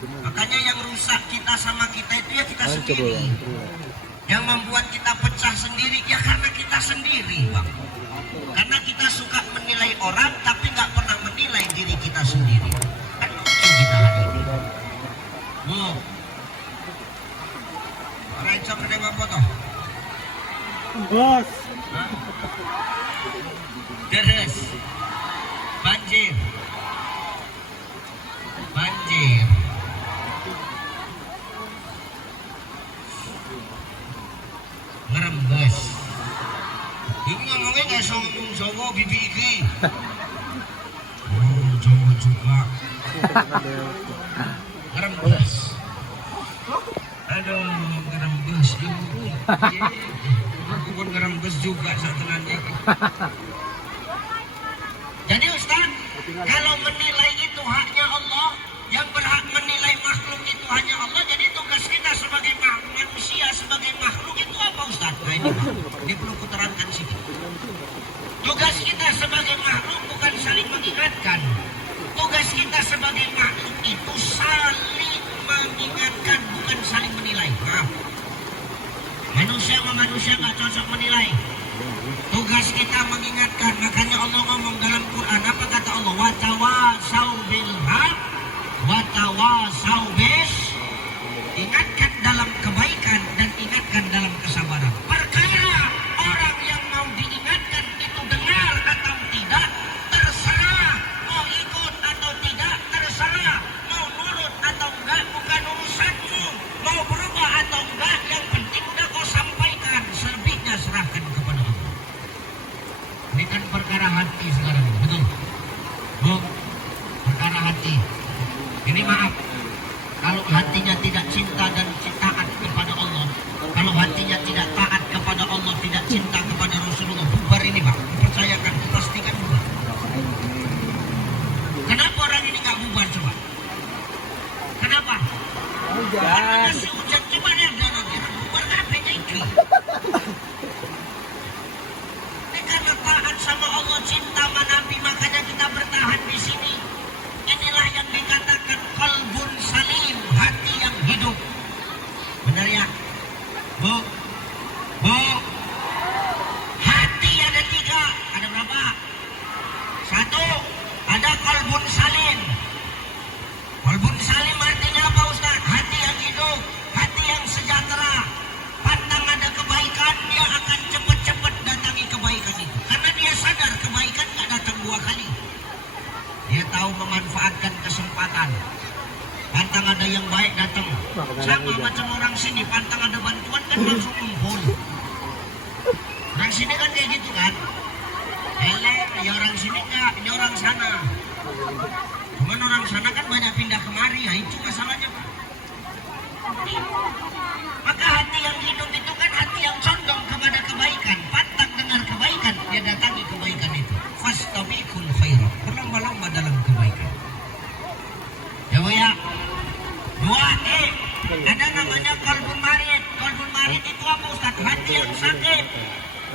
Makanya yang rusak kita sama kita itu ya kita sendiri. Yang membuat kita pecah sendiri ya karena kita sendiri, Bang. Karena kita suka menilai orang tapi nggak pernah menilai diri kita sendiri. Kan lucu kita hari ini. Orang cok ada apa toh? Bos. Deres. Banjir. Banjir. Ngerembes. Ini ngomongnya kayak Jawa bibi iki. Oh, Jawa juga. Ngerembes. Aduh, ngerembes. Aku pun ngerembes juga satu nanti. Jadi Ustaz, kalau menilai itu haknya Allah, yang berhak menilai makhluk itu hanya Allah. Jadi tugas kita sebagai manusia, sebagai makhluk itu apa Ustaz? Nah ini perlu kuterangkan sih. Tugas kita sebagai makhluk bukan saling mengingatkan. Tugas kita sebagai makhluk itu saling mengingatkan, bukan saling menilai. Nah, manusia sama manusia nggak cocok menilai. Tugas kita mengingatkan. Makanya Allah ngomong dalam Quran, apa kata Allah? Watawasau bil haq watawasau bis. Ingatkan dalam kebaikan dan ingatkan dalam kesabaran. Perkara orang yang mau diingatkan itu dengar atau tidak terserah, mau ikut atau tidak terserah, mau nurut atau enggak bukan urusanmu, mau berubah atau enggak, yang penting udah kau sampaikan, selebihnya serahkan kepada Allah. Ini kan perkara hati sekarang, betul? Bu, perkara hati. Ini maaf, kalau hatinya tidak cinta dan taat kepada Allah, kalau hatinya tidak taat kepada Allah, tidak cinta kepada Rasulullah, bubar ini Pak, percayakan, pastikan bubar. Kenapa orang ini nggak bubar coba? Kenapa? Karena ngasih hujan coba ya, jangan bubar ngapain itu? Ini karena taat sama Allah, cinta sama Nabi, makanya kita bertahan di sini. Inilah yang dikatakan qalbun salim, hati yang hidup. Benar ya? Bu, hati ada 3, ada berapa? 1, ada qalbun salim. Qalbun salim artinya apa Ustaz? Hati yang hidup, hati yang sejahtera. Pantang ada kebaikan, dia akan cepat-cepat datangi kebaikan itu. Karena dia sadar kebaikan gak datang 2 kali. Dia tahu memanfaatkan kesempatan. Pantang ada yang baik datang. Sama macam orang sini, pantang ada bantuan kan langsung kumpul. Orang sini kan kayak gitu kan. Ya orang sini enggak, ini orang sana. Cuman orang sana kan banyak pindah kemari, ya itu masalahnya Pak. Maka hati yang hidup itu kan hati yang condong kepada kebaikan. Pantang dengar kebaikan, dia datangi kebaikan itu. Fastabiqul khairat, berlomba-lomba dalam kebaikan. Ya Bu ya. 2, ada namanya qalbun marid. Qalbun marid itu apa Ustaz? Hati yang sakit.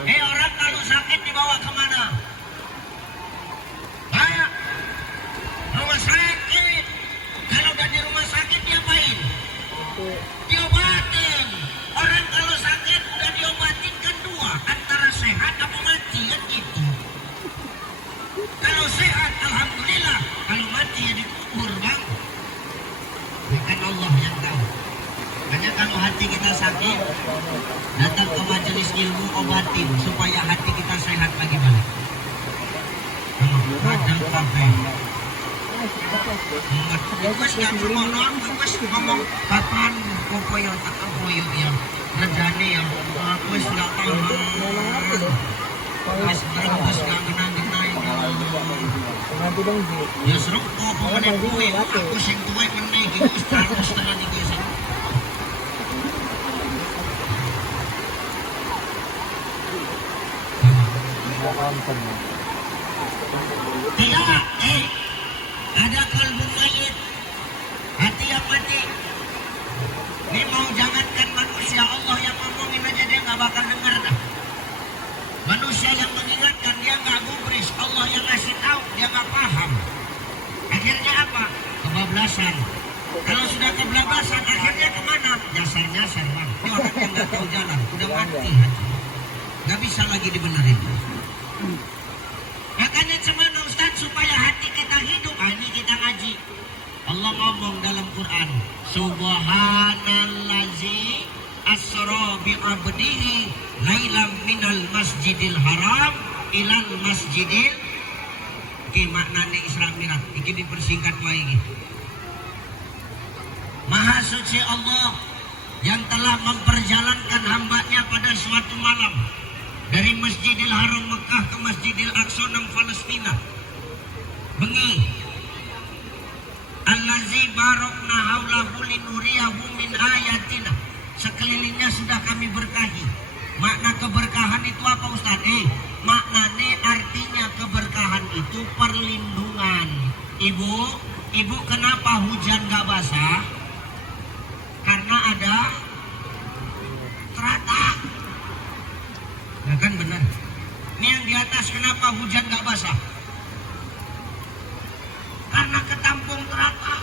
Orang kalau sakit dibawa kemana? Rumah sakit. Kalau udah di rumah sakit diapain? Diobatin. Orang kalau sakit udah diobatin kan 2, antara sehat atau mati kan gitu. Kalau sehat alhamdulillah, kalau mati ya dikubur Bang. Bukan Allah yang tahu. Hanya kalau hati kita sakit, datang ke majelis ilmu, obatin supaya hati kita sehat lagi balik. Radang kafe. Wes gak ngomong doang, wes ngomong kapan kopoyo tak kopoyo ya. Regane ya, wes gak tahu. Wes berembus gak kena-kena ya. Ya seruk kopo meneh kuwe, aku sing tuwek meneh iki wis terus tenan iki sing. Tidak, ada kalbun mayit, hati yang mati. Ini mau jangankan manusia, Allah yang ngomongin aja dia nggak bakal dengar dah. Manusia yang mengingatkan dia nggak gubris, Allah yang ngasih tahu dia nggak paham. Akhirnya apa? Kebablasan. Kalau sudah kebelabasan, akhirnya kemana? Nyasar-nyasar bang. Itu orang yang nggak tahu jalan, udah mati hati. Nggak bisa lagi dibenerin. Makanya cemana Ustaz supaya hati kita hidup. Ini kita ngaji. Allah ngomong dalam Quran, Subhanallazi asra bi abdihi lailam minal masjidil haram ilal masjidil. Oke, maknanya Isra Mi'raj. Ini dipersingkat wae iki. Maha suci Allah yang telah memperjalankan hambanya pada suatu malam dari Masjidil Haram Mekah ke Masjidil Aqsa nang Palestina. Bengi. Allazi barakna haulahu linuriyahu min ayatina. Sekelilingnya sudah kami berkahi. Makna keberkahan itu apa Ustaz? Maknanya artinya keberkahan itu perlindungan. Ibu kenapa hujan gak basah? Karena ada teratak. Ya kan benar. Ini yang di atas kenapa hujan gak basah? Karena ketampung teratak.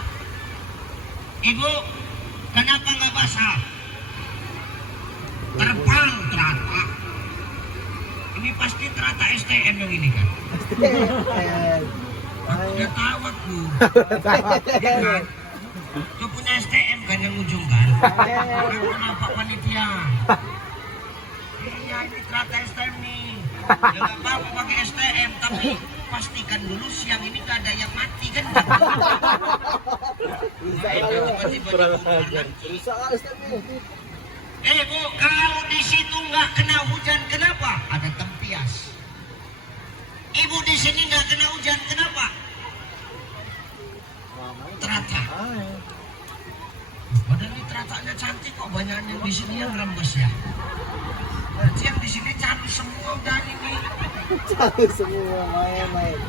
Ibu, kenapa gak basah? Terpal teratak. Ini pasti teratak STM yang ini kan? Aku udah tahu aku. Ya kan? Itu punya STM kan yang ujung kan? Kenapa panitia? Iya ini ternyata STM nih. Ya gak apa-apa pakai STM, tapi pastikan dulu siang ini gak ada yang mati kan? Bu, kalau di situ nggak kena hujan kenapa? Ada tempias. Ibu di sini nggak kena hujan kenapa? Terata. Padahal ini teratanya cantik kok, banyak yang di sini yang rembes ya. Berarti yang di sini cantik semua udah ini. Cantik semua main-main.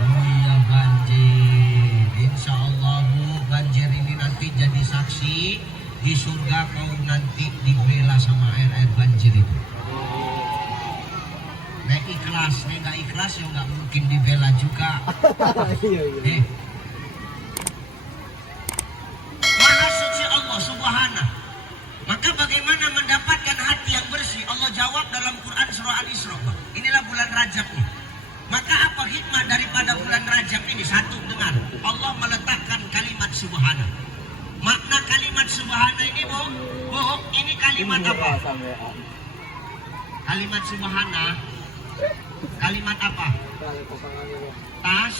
Oh iya banjir. Insya Allah Bu, banjir ini nanti jadi saksi di surga kau nanti dibela sama air banjir itu. Nek ikhlas, nek nggak ikhlas ya nggak mungkin dibela juga. Iya. Maha suci Allah Subhanahu. Maka bagaimana mendapatkan hati yang bersih? Allah jawab dalam Quran surah Al-Isra. Inilah bulan Rajab nih. Maka apa hikmah daripada bulan Rajab ini? Satu, dengar. Allah meletakkan kalimat Subhanahu. Makna kalimat Subhanahu ini Bu, ini kalimat apa? Kalimat Subhanahu. Kalimat apa? Tas.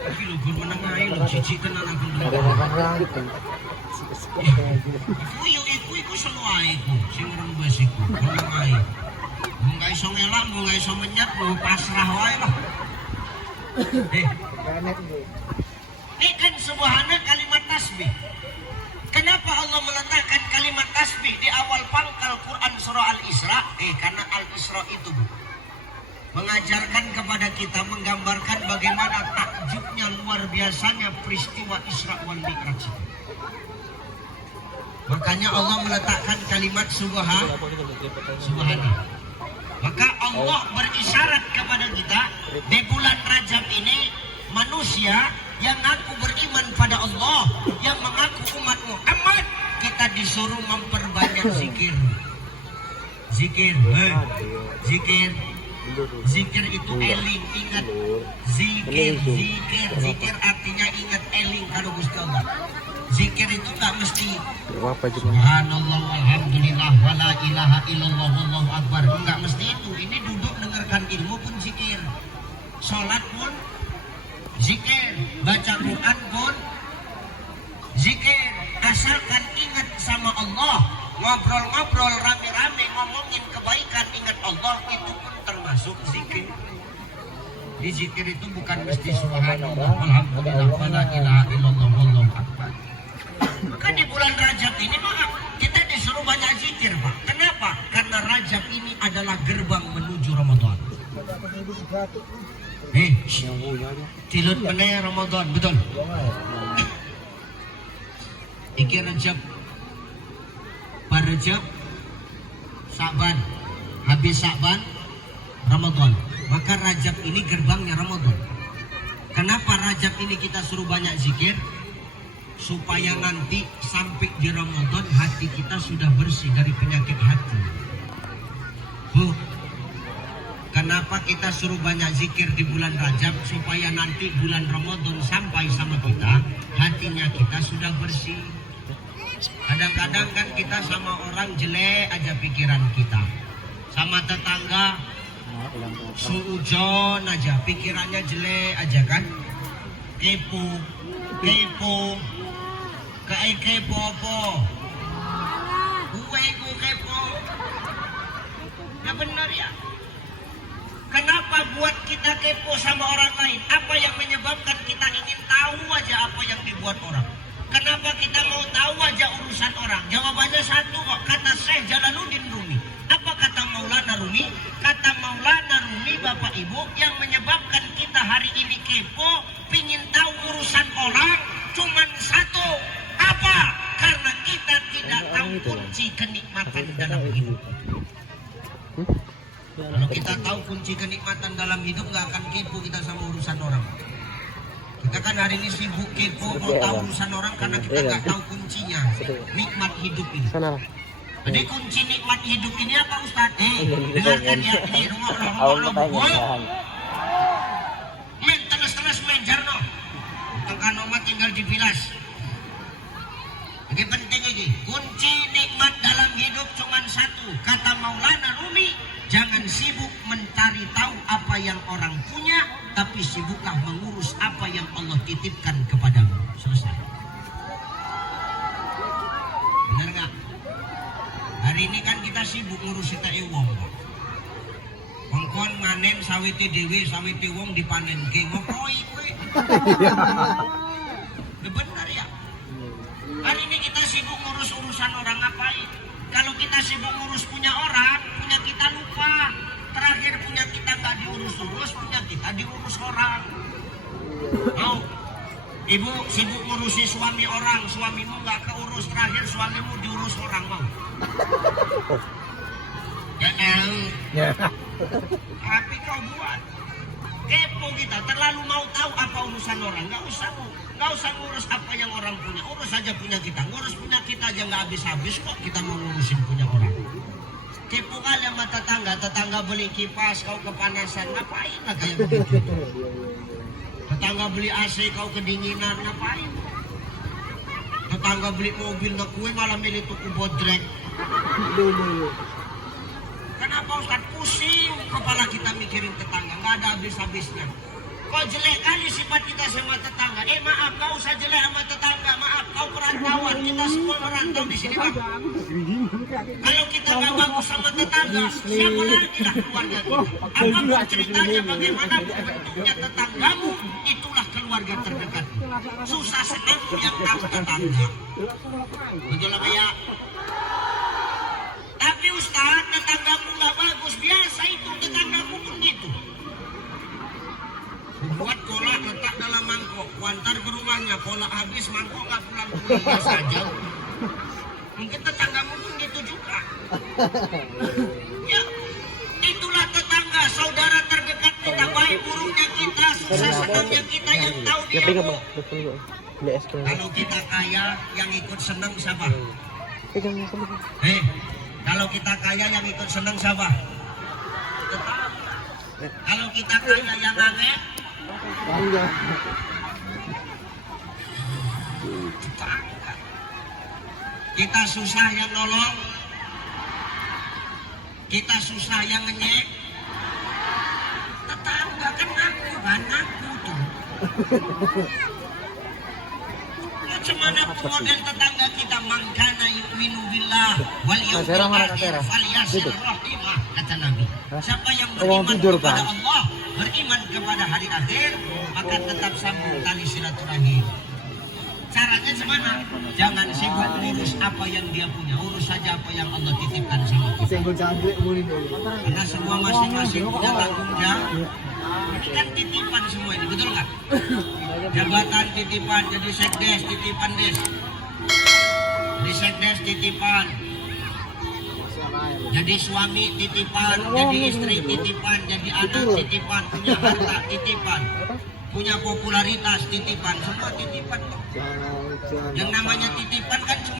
Tapi lu gur menengah lu cici tenan aku dulu. Iku semua iku, sing rembes iku, menengah. Nggak iso ngelak, nggak iso menyet, mau pasrah wae lah. Ini kan Subhana kalimat tasbih. Kenapa Allah meletakkan kalimat tasbih di awal pangkal Quran surah Al-Isra? Karena Al-Isra itu Bu, mengajarkan kepada kita, menggambarkan bagaimana takjubnya luar biasanya peristiwa Isra wal Mi'raj. Makanya Allah meletakkan kalimat Subhana. Maka Allah berisyarat kepada kita di bulan Rajab ini, manusia yang mengaku beriman pada Allah, yang mengaku umat Muhammad, kita disuruh memperbanyak zikir. Zikir itu eling, ingat. Zikir artinya ingat, eling kalau Gusti Allah. Zikir itu nggak mesti subhanallah walhamdulillah wala ilaha illallah wallahu akbar, nggak mesti itu. Ini duduk dengarkan ilmu pun zikir, sholat pun zikir, baca Quran pun zikir. Asalkan ingat sama Allah, ngobrol-ngobrol rame-rame ngomongin kebaikan, ingat Allah, itu pun termasuk zikir. Di zikir itu bukan mesti subhanallah walhamdulillah wala ilaha illallah wallahu akbar. Maka di bulan Rajab ini kita disuruh banyak zikir Pak. Kenapa? Karena Rajab ini adalah gerbang menuju Ramadan. Tilut meneh Ramadan, betul? Iki Rajab, Pak Rajab, Sa'ban, habis Sa'ban, Ramadan. Maka Rajab ini gerbangnya Ramadan. Kenapa Rajab ini kita suruh banyak zikir? Supaya nanti sampai di Ramadan hati kita sudah bersih dari penyakit hati. Bu, kenapa kita suruh banyak zikir di bulan Rajab? Supaya nanti bulan Ramadan sampai sama kita, hatinya kita sudah bersih. Kadang-kadang kan kita sama orang jelek aja pikiran kita. Sama tetangga suujon aja, pikirannya jelek aja kan. Kepo apa? Gue kepo. Ya benar ya. Kenapa buat kita kepo sama orang lain? Apa yang menyebabkan kita ingin tahu aja apa yang dibuat orang? Kenapa kita mau tahu aja urusan orang? Jawabannya satu kok, kata Syekh Jalaluddin Rumi. Apa kata Maulana Rumi? Kata Maulana Rumi, Bapak Ibu, yang menyebabkan kita hari ini kepo, pingin tahu urusan orang, cuman satu. Apa? Karena kita tidak tahu kunci kenikmatan dalam hidup. Kalau kita tahu kunci kenikmatan dalam hidup, nggak akan kepo kita sama urusan orang. Kita kan hari ini sibuk kepo mau tahu urusan orang karena kita nggak tahu kuncinya nikmat hidup ini. Jadi kunci nikmat hidup ini apa Ustaz? Dengarkan ya, ini rumah men teles men jarno. Tekan omat tinggal dibilas. Ini penting ini. Kunci nikmat dalam hidup cuma satu. Kata Maulana Rumi, jangan sibuk mencari tahu apa yang orang punya, tapi sibuklah mengurus apa yang Allah titipkan kepadamu. Selesai. Benar nggak? Hari ini kan kita sibuk ngurus kita wong. Wongkon nganen sawite dewi, sawite wong dipanen ke ngopoi kowe. Benar ya? Hari ini kita sibuk ngurus urusan orang ngapain? Kalau kita sibuk ngurus punya orang, punya kita lupa. Terakhir punya kita nggak diurus-urus, punya kita diurus orang. Mau? Ibu sibuk ngurusi suami orang, suamimu nggak keurus, terakhir suamimu diurus orang, mau? Ya. Tapi kau buat kepo kita, terlalu mau tahu apa urusan orang, nggak usah ngurus apa yang orang punya, urus saja punya kita. Ngurus punya kita aja nggak habis-habis kok kita mau ngurusin punya orang. Kepo kali sama tetangga beli kipas kau kepanasan, ngapain lah kayak begitu? Tetangga beli AC kau kedinginan, ngapain? Tetangga beli mobil nak kue malah milih tuku bodrek. Kenapa Ustaz? Pusing kepala kita mikirin tetangga, nggak ada habis-habisnya. Kok jelek kali sifat kita sama tetangga. Maaf, kau usah jelek sama tetangga. Maaf, kau perantauan. Kita semua merantau di sini, Bang. Kalau kita nggak bagus sama tetangga, siapa lagi lah keluarga kita? Apapun ceritanya, bagaimana bentuknya tetanggamu, itulah keluarga terdekat. Susah senang yang tahu tetangga. Betul apa ya? Tapi Ustaz, tetanggamu nggak bagus. Biasa itu, tetanggamu pun gitu. Buat kolak letak dalam mangkok, antar ke rumahnya, kolak habis, mangkok nggak pulang saja. Mungkin tetanggamu pun gitu juga. Ya, itulah tetangga, saudara terdekat kita, baik buruknya kita, sukses senangnya kita yang tahu dia. Kalau kita kaya, yang ikut senang siapa? Kalau kita kaya, yang ikut senang siapa? Tetangga. Kalau kita kaya, yang aneh. Kita susah yang nolong, kita susah yang ngenyek. Tetangga kan aku tuh. Macam mana model tetangga kita, mangkana yu'minu billah wal yawmil akhir falyasir rahimah, kata Nabi. Siapa yang beriman kepada Allah, beriman kepada hari akhir, maka tetap sambung tali silaturahim. Caranya gimana? Jangan sibuk ngurus apa yang dia punya, urus saja apa yang Allah titipkan sama kita. Karena semua masing-masing punya tanggung jawab. Ini kan titipan semua ini, betul nggak? Jabatan titipan, jadi sekdes titipan des. Di sekdes titipan. Jadi suami titipan, jadi istri titipan, jadi anak titipan, punya harta titipan, punya popularitas titipan, semua titipan kok. Yang namanya titipan kan cuma